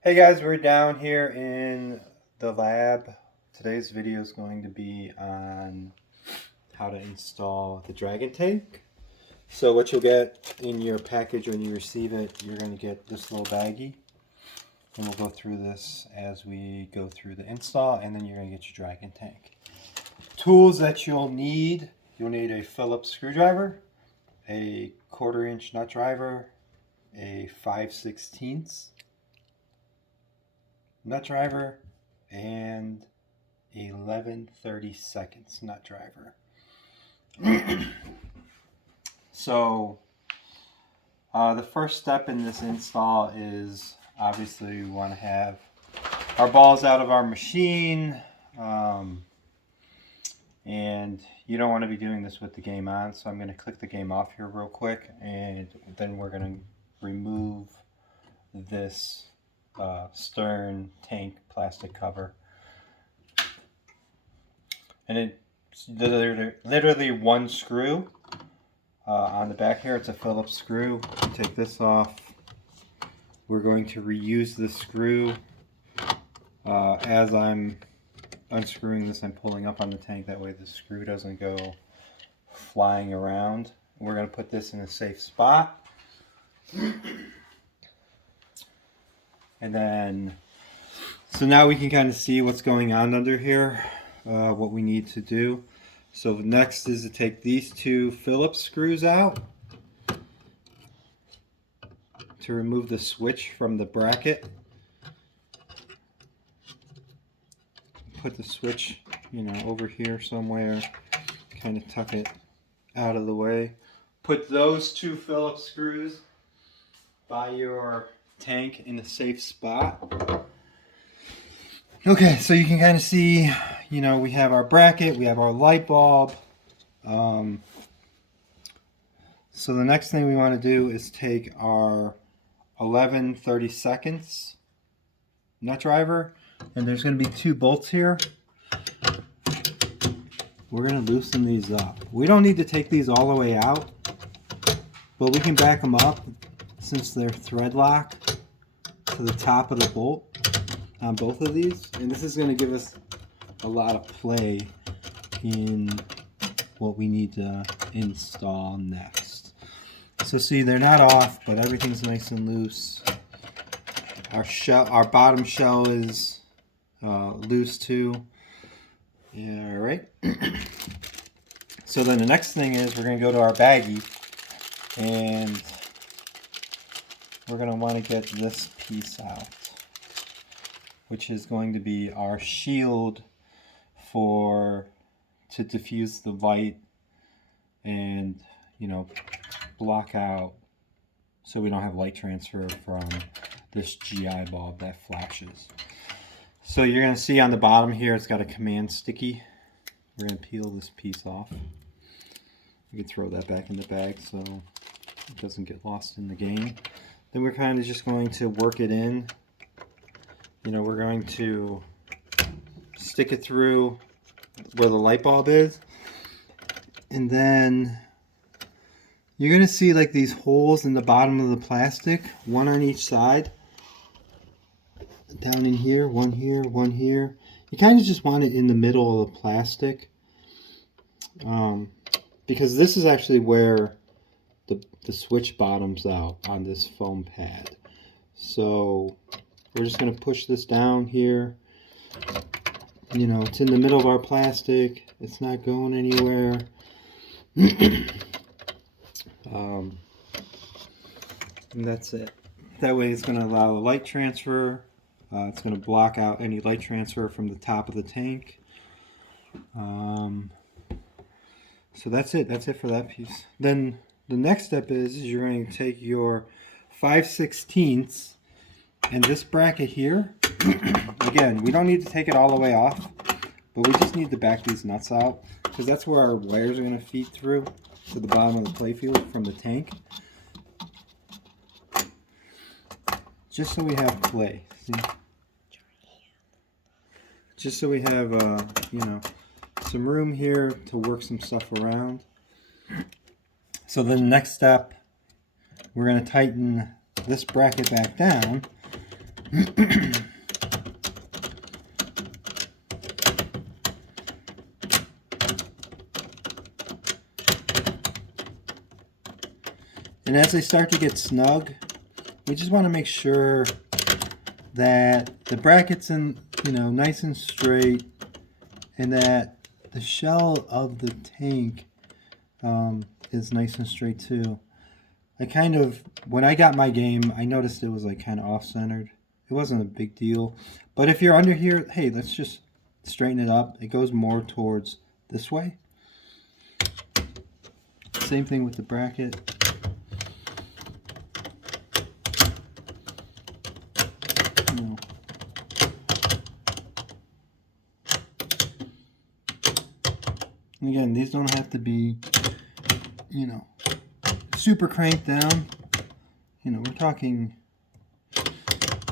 Hey guys, we're down here in the lab. Today's video is going to be on how to install the Dragon tank. So what you'll get in your package when you receive it, you're going to get this little baggie. And we'll go through this as we go through the install, and then you're going to get your Dragon tank. Tools that you'll need a Phillips screwdriver, a 1/4 inch nut driver, a 5/16 nut driver, and 11/32 nut driver. So the first step in this install is obviously we want to have our balls out of our machine, and you don't want to be doing this with the game on, so I'm going to click the game off here real quick, and then we're going to remove this stern tank plastic cover. And it's literally one screw on the back here. It's a Phillips screw. Take this off. We're going to reuse this screw. As I'm unscrewing this, I'm pulling up on the tank. That way the screw doesn't go flying around. We're going to put this in a safe spot. And then, so now we can kind of see what's going on under here, what we need to do. So next is to take these two Phillips screws out to remove the switch from the bracket. Put the switch, over here somewhere, kind of tuck it out of the way. Put those two Phillips screws by your tank in a safe spot. Okay, so you can kind of see, we have our bracket, we have our light bulb. So the next thing we want to do is take our 11/32 nut driver, and there's going to be two bolts here. We're going to loosen these up. We don't need to take these all the way out, but we can back them up since they're thread lock to the top of the bolt on both of these, and this is going to give us a lot of play in what we need to install next. So see, they're not off, but everything's nice and loose. Our bottom shell is loose too. Yeah, all right. So then the next thing is we're going to go to our baggie, and we're going to want to get this piece out, which is going to be our shield to diffuse the light and block out so we don't have light transfer from this GI bulb that flashes. So you're going to see on the bottom here it's got a command sticky. We're going to peel this piece off. We can throw that back in the bag so it doesn't get lost in the game. Then we're kind of just going to work it in. We're going to stick it through where the light bulb is, and then you're going to see like these holes in the bottom of the plastic, one on each side. Down in here, one here, one here. You kind of just want it in the middle of the plastic, because this is actually where the switch bottoms out on this foam pad. So we're just going to push this down here. It's in the middle of our plastic. It's not going anywhere. And that's it. That way it's going to allow a light transfer. It's going to block out any light transfer from the top of the tank. So that's it. That's it for that piece. Then the next step is you're going to take your 5/16 and this bracket here. Again, we don't need to take it all the way off, but we just need to back these nuts out because that's where our wires are going to feed through to the bottom of the playfield from the tank. Just so we have play. See? Just so we have, some room here to work some stuff around. So then the next step, we're going to tighten this bracket back down. And as they start to get snug, we just want to make sure that the bracket's in, nice and straight, and that the shell of the tank is nice and straight too. When I got my game, I noticed it was like kind of off-centered. It wasn't a big deal. But if you're under here, hey, let's just straighten it up. It goes more towards this way. Same thing with the bracket. And again, these don't have to be, super cranked down. We're talking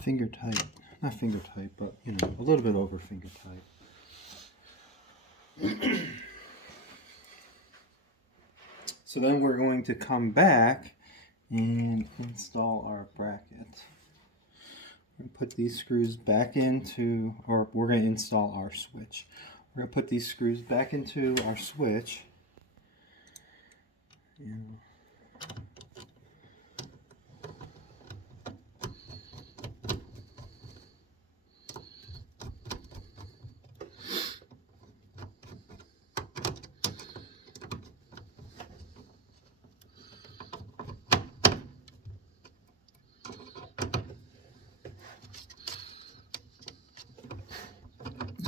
finger tight. Not finger tight, but, a little bit over finger tight. So then we're going to come back and install our bracket. We're going to put these screws back into, or we're going to install our switch. We're going to put these screws back into our switch.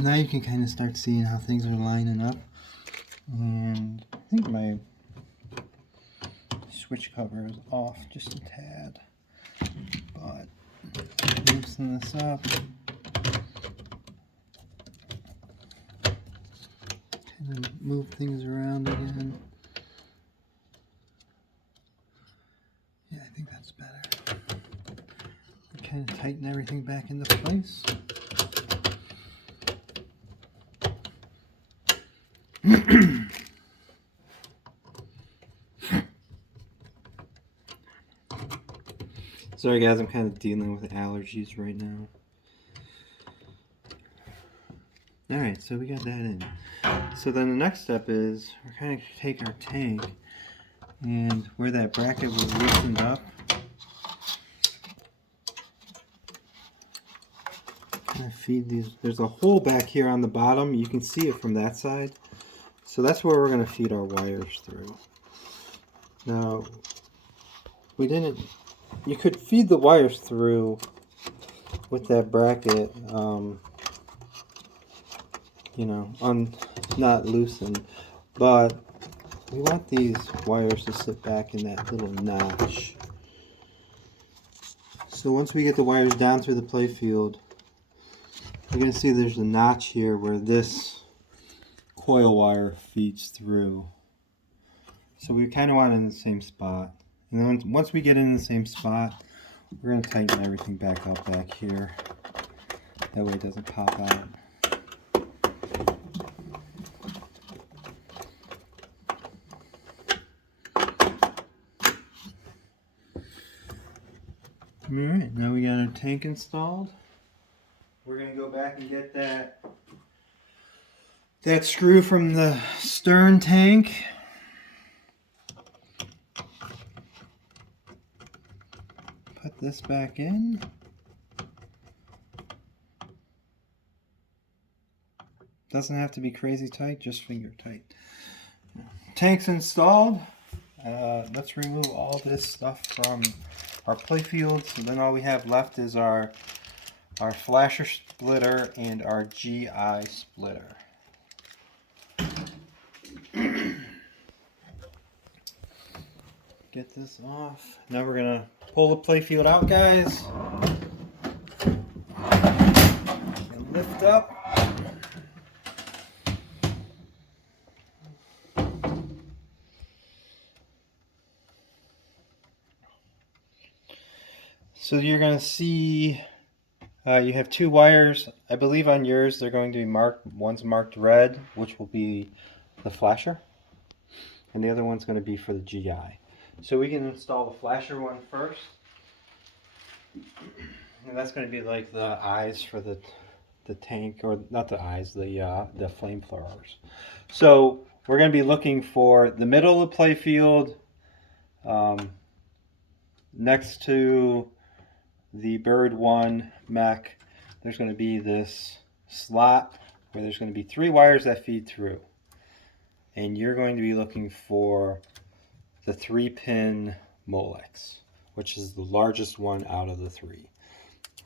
Now you can kind of start seeing how things are lining up, and I think my switch cover is off just a tad, but loosen this up, kind of move things around again. Yeah, I think that's better. Kind of tighten everything back into place. Sorry guys, I'm kind of dealing with allergies right now. Alright, so we got that in. So then the next step is we're going to take our tank, and where that bracket was loosened up, kind of feed these. There's a hole back here on the bottom. You can see it from that side. So that's where we're going to feed our wires through. Now, you could feed the wires through with that bracket, not loosened, but we want these wires to sit back in that little notch. So once we get the wires down through the playfield, you're going to see there's a notch here where this coil wire feeds through. So we kind of want it in the same spot. And then once we get in the same spot, we're going to tighten everything back up back here. That way it doesn't pop out. Alright, now we got our tank installed. We're going to go back and get that screw from the stern tank. Put this back in. Doesn't have to be crazy tight, just finger tight. Tank's installed. Let's remove all this stuff from our playfield. So then all we have left is our flasher splitter and our GI splitter. Get this off. Now we're gonna pull the playfield out, guys. And lift up. So you're gonna see you have two wires. I believe on yours they're going to be marked. One's marked red, which will be the flasher, and the other one's going to be for the GI. So we can install the flasher one first. And that's going to be like the eyes for the tank, or not the eyes, the flamethrowers. So we're going to be looking for the middle of the play field, next to the Bird 1 mech. There's going to be this slot where there's going to be 3 wires that feed through, and you're going to be looking for the 3-pin Molex, which is the largest one out of the 3.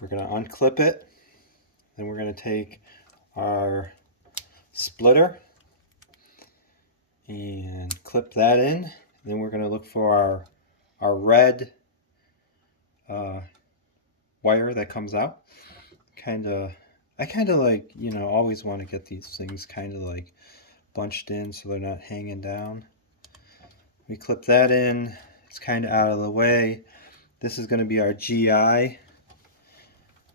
We're going to unclip it. Then we're going to take our splitter and clip that in. Then we're going to look for our red wire that comes out. I kind of like, you know, always want to get these things kind of like bunched in so they're not hanging down. We clip that in. It's kind of out of the way. This is going to be our GI.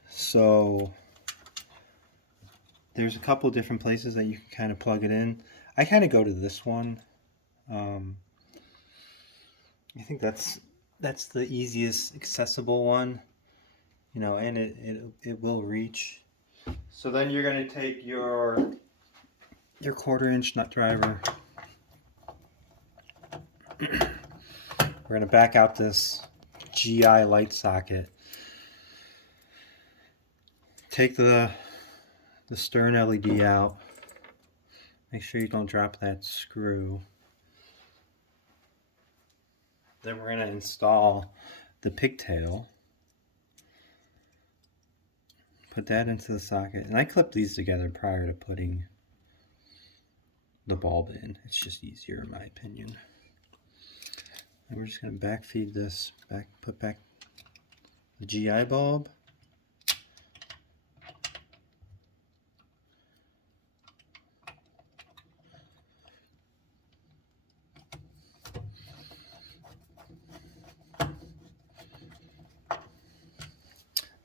So there's a couple different places that you can kind of plug it in. I kind of go to this one. I think that's the easiest accessible one, you know, and it will reach. So then you're going to take your 1/4-inch nut driver. We're going to back out this GI light socket. Take the stern LED out. Make sure you don't drop that screw. Then we're going to install the pigtail. Put that into the socket. And I clip these together prior to putting the bulb in. It's just easier in my opinion. And we're just going to backfeed this, put back the GI bulb.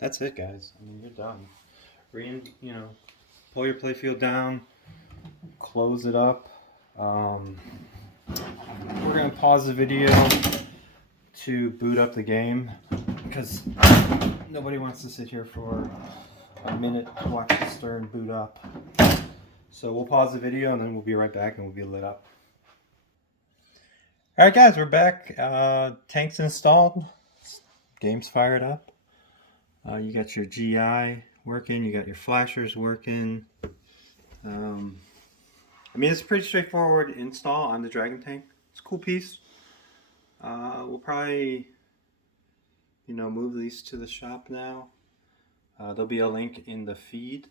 That's it, guys. I mean, you're done. You know, pull your playfield down, close it up. We're gonna pause the video to boot up the game because nobody wants to sit here for a minute to watch the stern boot up. So we'll pause the video and then we'll be right back and we'll be lit up. All right, guys, we're back. Tank's installed. Game's fired up. You got your GI working, you got your flashers working. I mean, it's a pretty straightforward install on the Dragon tank. It's a cool piece. We'll probably, you know, move these to the shop now. There'll be a link in the feed.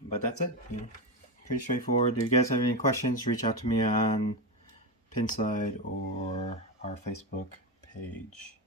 But that's it. You know, pretty straightforward. If you guys have any questions, reach out to me on Pinside or our Facebook page.